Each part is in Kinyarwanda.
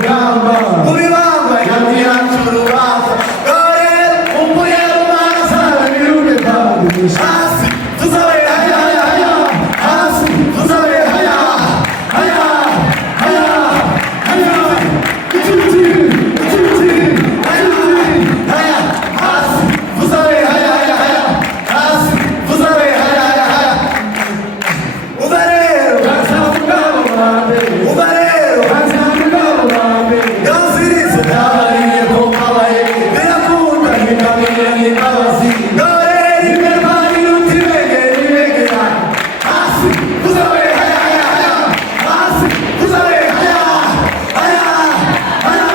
urugamba muri bambaye hati yacu urubanza dore umbuye rumana sana biruke twagurisha hasi tuzabe haya haya haya hasi tuzabe haya haya haya haya icyuti haya haya hasi tuzabe haya haya haya hasi tuzabe haya haya haya uba rero bazamugabo bawe uba rero bazamugabo bawe Gazirizo tabariye ko kabaye birakunda ntikamenya n'imbabazi dore rimwe bari rutirege nibegera hasi tuzabe haya haya haya hasi tuzabe haya haya haya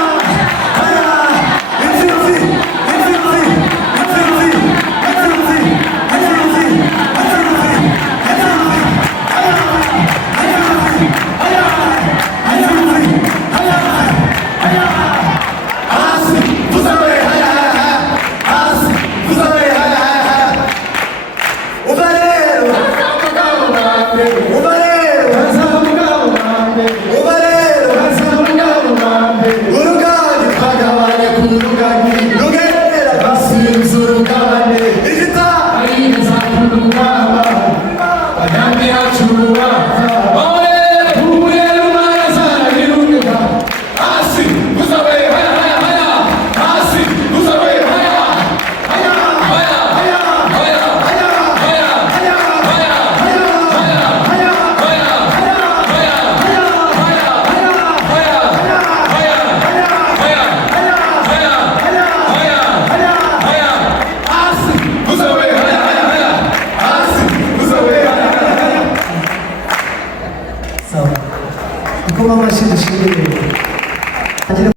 haya intsinzi intsinzi intsinzi intsinzi intsinzi intsinzi intsinzi haya haya haya intsinzi haya hasi tuzabe haya haya haya hasi tuzabe haya haya haya uba rero bazamugabo bawe uba rero bazamugabo bawe uba rero bazamugabo bawe urugagi twagabanye ku rugagi rugendera twasubiza urugabane igita ayigeza ku rugamba ayandi yacu urubanza wowe ubuye rumana sana biruke hasi tuzabe haya haya haya hasi tuzabe haya haya haya haya haya haya haya haya haya haya sawa. Uko mama shida shida.